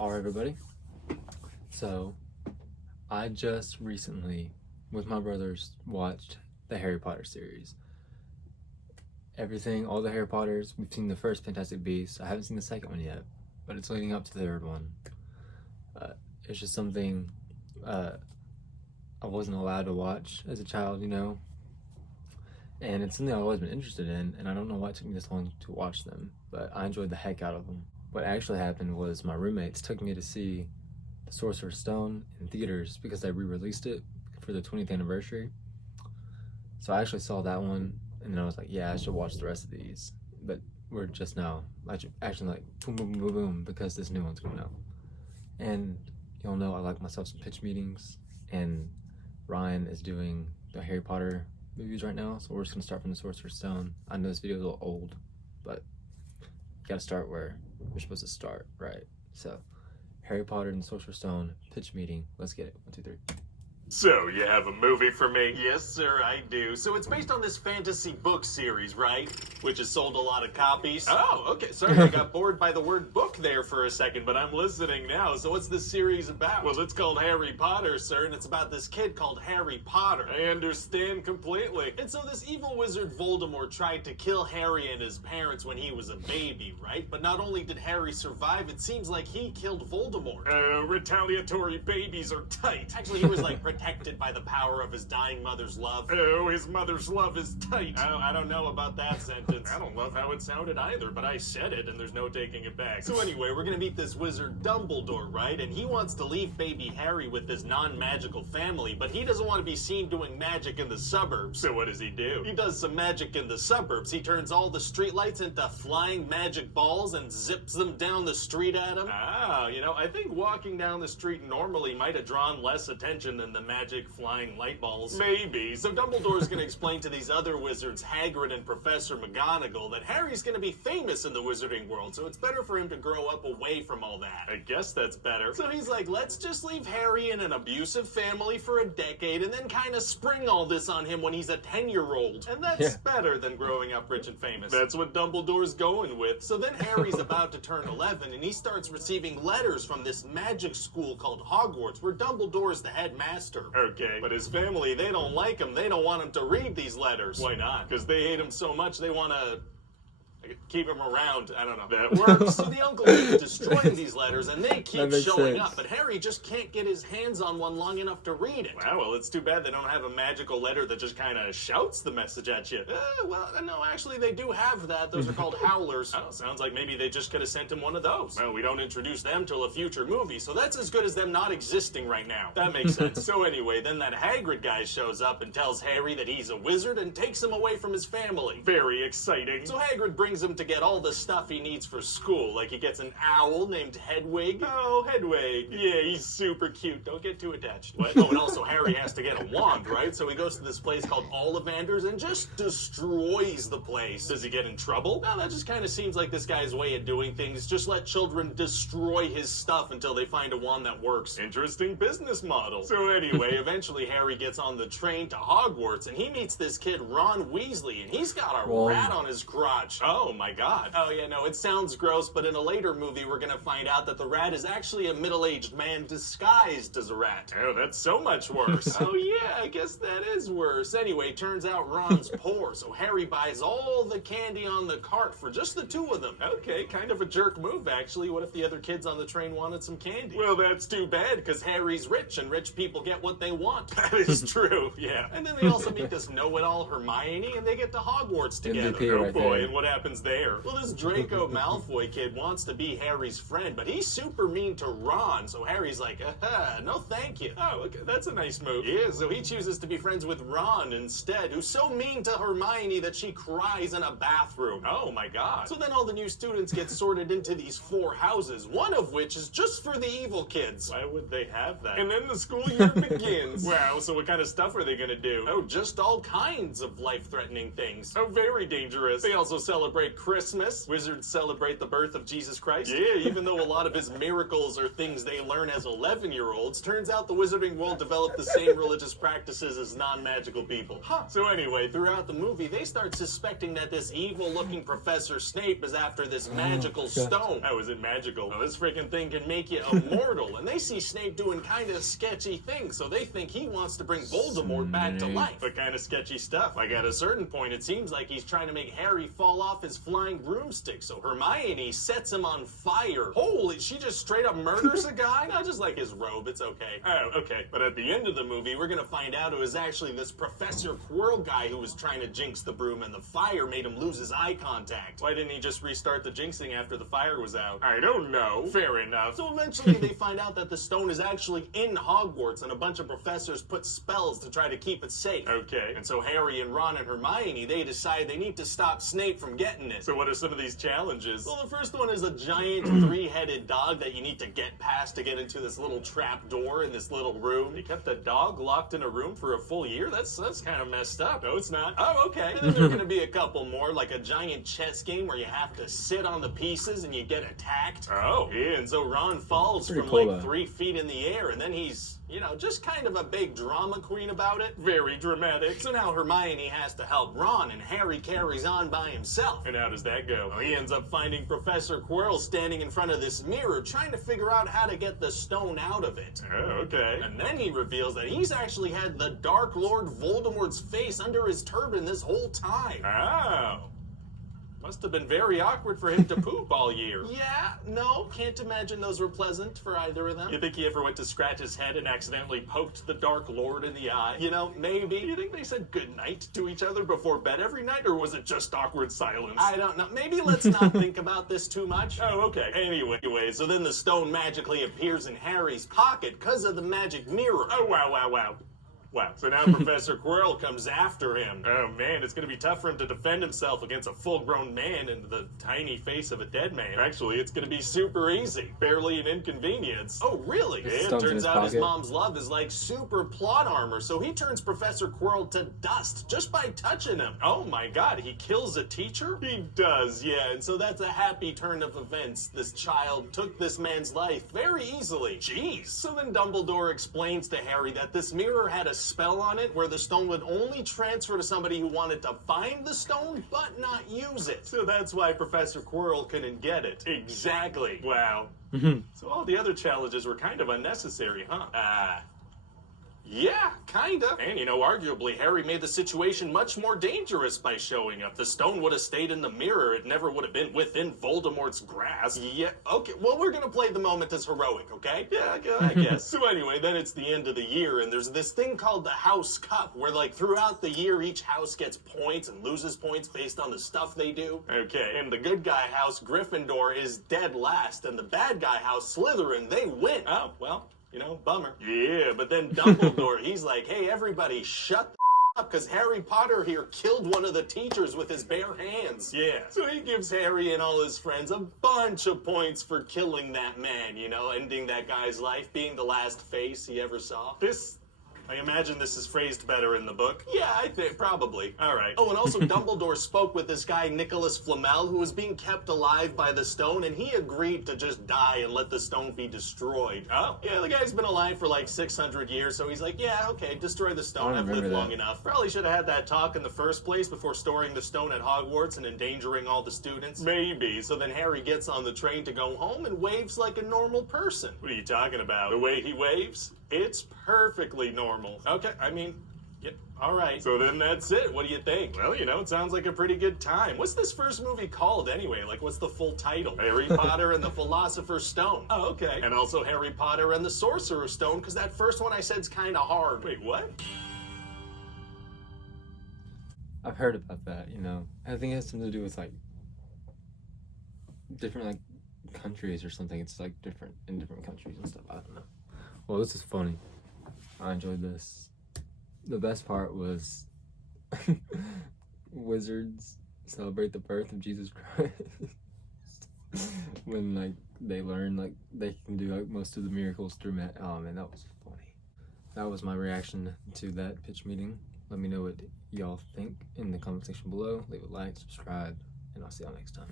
All right, everybody. So, I just recently, with my brothers, watched the Harry Potter series. Everything, all the Harry Potters. We've seen the first Fantastic Beasts. I haven't seen the second one yet, but it's leading up to the third one. It's just something I wasn't allowed to watch as a child, and it's something I've always been interested in, and I don't know why it took me this long to watch them, but I enjoyed the heck out of them. What actually happened was my roommates took me to see the Sorcerer's Stone in theaters because they re-released it for the 20th anniversary. So I actually saw that one, and then I was like, yeah, I should watch the rest of these. But we're just now actually like boom, boom, boom, boom, because this new one's coming out. And y'all know I like myself some pitch meetings, and Ryan is doing the Harry Potter movies right now, so we're just gonna start from the Sorcerer's Stone. I know this video is a little old, but you gotta start where you're supposed to start, right? So, Harry Potter and the Sorcerer's Stone, pitch meeting, let's get it. 1, 2, 3. So, you have a movie for me? Yes, sir, I do. So it's based on this fantasy book series, right? Which has sold a lot of copies. Oh, okay. Sorry, I got bored by the word book there for a second, but I'm listening now. So what's this series about? Well, it's called Harry Potter, sir, and it's about this kid called Harry Potter. I understand completely. And so this evil wizard Voldemort tried to kill Harry and his parents when he was a baby, right? But not only did Harry survive, it seems like he killed Voldemort. Retaliatory babies are tight. Actually, he was like protected by the power of his dying mother's love. Oh, his mother's love is tight. I don't know about that sentence. I don't love how it sounded either, but I said it and there's no taking it back. So anyway, we're gonna meet this wizard Dumbledore, right? And he wants to leave baby Harry with his non-magical family, but he doesn't want to be seen doing magic in the suburbs. So what does he do? He does some magic in the suburbs. He turns all the streetlights into flying magic balls and zips them down the street at him. Ah, I think walking down the street normally might have drawn less attention than the magic flying light balls. Maybe. So Dumbledore's gonna explain to these other wizards, Hagrid and Professor McGonagall, that Harry's gonna be famous in the wizarding world, so it's better for him to grow up away from all that. I guess that's better. So he's like, let's just leave Harry in an abusive family for a decade and then kind of spring all this on him when he's a 10-year-old. And that's better than growing up rich and famous. That's what Dumbledore's going with. So then Harry's about to turn 11 and he starts receiving letters from this magic school called Hogwarts, where Dumbledore's the headmaster. Okay, but his family, they don't like him. They don't want him to read these letters. Why not? Because they hate him so much they want to keep him around. I don't know. That works. So the uncle is destroying these letters, and they keep showing up, but Harry just can't get his hands on one long enough to read it. Wow, well, it's too bad they don't have a magical letter that just kind of shouts the message at you. Well, no, actually, they do have that. Those are called howlers. Oh, sounds like maybe they just could have sent him one of those. Well, we don't introduce them till a future movie, so that's as good as them not existing right now. That makes sense. So anyway, then that Hagrid guy shows up and tells Harry that he's a wizard and takes him away from his family. Very exciting. So Hagrid brings him to get all the stuff he needs for school, like he gets an owl named Hedwig. Oh, Hedwig. Yeah, he's super cute. Don't get too attached. What? Oh, and also Harry has to get a wand, right? So he goes to this place called Ollivander's and just destroys the place. Does he get in trouble? No, that just kind of seems like this guy's way of doing things. Just let children destroy his stuff until they find a wand that works. Interesting business model. So anyway, eventually Harry gets on the train to Hogwarts and he meets this kid, Ron Weasley, and he's got a rat on his crotch. Oh my God. Oh yeah, no, it sounds gross, but in a later movie we're gonna find out that the rat is actually a middle-aged man disguised as a rat. Oh, that's so much worse. Oh yeah, I guess that is worse. Anyway, turns out Ron's poor, so Harry buys all the candy on the cart for just the two of them. Okay, kind of a jerk move, actually. What if the other kids on the train wanted some candy? Well, that's too bad, because Harry's rich, and rich people get what they want. That is true, yeah. And then they also meet this know-it-all Hermione, and they get to Hogwarts together. MVP oh right boy, there. And what happens there? Well, this Draco Malfoy kid wants to be Harry's friend, but he's super mean to Ron, so Harry's like, no thank you. Oh, okay, that's a nice move. Yeah, so he chooses to be friends with Ron instead, who's so mean to Hermione that she cries in a bathroom. Oh my God. So then all the new students get sorted into these 4 houses, one of which is just for the evil kids. Why would they have that? And then the school year begins. Wow, so what kind of stuff are they gonna do? Oh, just all kinds of life-threatening things. Oh, very dangerous. They also celebrate Christmas Christmas. Wizards celebrate the birth of Jesus Christ. Yeah, even though a lot of his miracles are things they learn as 11-year-olds, turns out the wizarding world developed the same religious practices as non-magical people. Huh. So anyway, throughout the movie, they start suspecting that this evil-looking Professor Snape is after this magical stone. How is it magical? Well, this freaking thing can make you immortal, and they see Snape doing kind of sketchy things, so they think he wants to bring Voldemort back to life. But kind of sketchy stuff. Like at a certain point, it seems like he's trying to make Harry fall off his flying broomstick, so Hermione sets him on fire. Holy, she just straight up murders a guy? Not just like his robe, it's okay. Oh, okay. But at the end of the movie, we're gonna find out it was actually this Professor Quirrell guy who was trying to jinx the broom, and the fire made him lose his eye contact. Why didn't he just restart the jinxing after the fire was out? I don't know. Fair enough. So eventually they find out that the stone is actually in Hogwarts, and a bunch of professors put spells to try to keep it safe. Okay. And so Harry and Ron and Hermione, they decide they need to stop Snape from getting it. So what are some of these challenges? Well, the first one is a giant three-headed dog that you need to get past to get into this little trap door in this little room. You kept the dog locked in a room for a full year? That's kind of messed up. No, it's not. Oh, okay. And then there are going to be a couple more, like a giant chess game where you have to sit on the pieces and you get attacked. Oh. Yeah, and so Ron falls from like 3 feet in the air, and then he's, you know, just kind of a big drama queen about it. Very dramatic. So now Hermione has to help Ron, and Harry carries on by himself. And how does that go? Well, he ends up finding Professor Quirrell standing in front of this mirror, trying to figure out how to get the stone out of it. Oh, okay. And then he reveals that he's actually had the Dark Lord Voldemort's face under his turban this whole time. Oh. Must have been very awkward for him to poop all year. Yeah, no, can't imagine those were pleasant for either of them. You think he ever went to scratch his head and accidentally poked the Dark Lord in the eye? You know, maybe. You think they said goodnight to each other before bed every night, or was it just awkward silence? I don't know. Maybe let's not think about this too much. Oh, okay. Anyway, so then the stone magically appears in Harry's pocket because of the magic mirror. Oh, wow. Wow, so now Professor Quirrell comes after him. Oh man, it's gonna be tough for him to defend himself against a full-grown man and the tiny face of a dead man. Actually, it's gonna be super easy. Barely an inconvenience. Oh, really? Yeah, it turns out his mom's love is like super plot armor, so he turns Professor Quirrell to dust just by touching him. Oh my god, he kills a teacher? He does, yeah, and so that's a happy turn of events. This child took this man's life very easily. Jeez. So then Dumbledore explains to Harry that this mirror had a spell on it where the stone would only transfer to somebody who wanted to find the stone but not use it. So that's why Professor Quirrell couldn't get it. Exactly. Wow. So all the other challenges were kind of unnecessary, huh? Yeah, kinda. And, you know, arguably, Harry made the situation much more dangerous by showing up. The stone would have stayed in the mirror. It never would have been within Voldemort's grasp. Yeah, okay. Well, we're gonna play the moment as heroic, okay? Yeah, I guess. So anyway, then it's the end of the year, and there's this thing called the House Cup, where, like, throughout the year, each house gets points and loses points based on the stuff they do. Okay, and the good guy house, Gryffindor, is dead last, and the bad guy house, Slytherin, they win. Oh, well. You know, bummer. Yeah, but then Dumbledore, he's like, hey, everybody, shut the up, because Harry Potter here killed one of the teachers with his bare hands. Yeah. So he gives Harry and all his friends a bunch of points for killing that man, you know, ending that guy's life, being the last face he ever saw. I imagine this is phrased better in the book. Yeah, I think, probably. All right. Oh, and also Dumbledore spoke with this guy, Nicholas Flamel, who was being kept alive by the stone, and he agreed to just die and let the stone be destroyed. Oh? Yeah, the guy's been alive for like 600 years, so he's like, yeah, okay, destroy the stone. I've lived long enough. Probably should have had that talk in the first place before storing the stone at Hogwarts and endangering all the students. Maybe. So then Harry gets on the train to go home and waves like a normal person. What are you talking about? The way he waves? It's perfectly normal. Okay, I mean, yeah, all right. So then that's it. What do you think? Well, you know, it sounds like a pretty good time. What's this first movie called anyway? Like, what's the full title? Harry Potter and the Philosopher's Stone. Oh, okay. And also Harry Potter and the Sorcerer's Stone, because that first one I said's kind of hard. Wait, what? I've heard about that, you know. I think it has something to do with, like, different, like, countries or something. It's, like, different in different countries and stuff. I don't know. Well, this is funny. I enjoyed this. The best part was wizards celebrate the birth of Jesus Christ when, like, they learn, like, they can do, like, most of the miracles through oh man, that was funny. That was my reaction to that pitch meeting. Let me know what y'all think in the comment section below. Leave a like, subscribe, and I'll see y'all next time.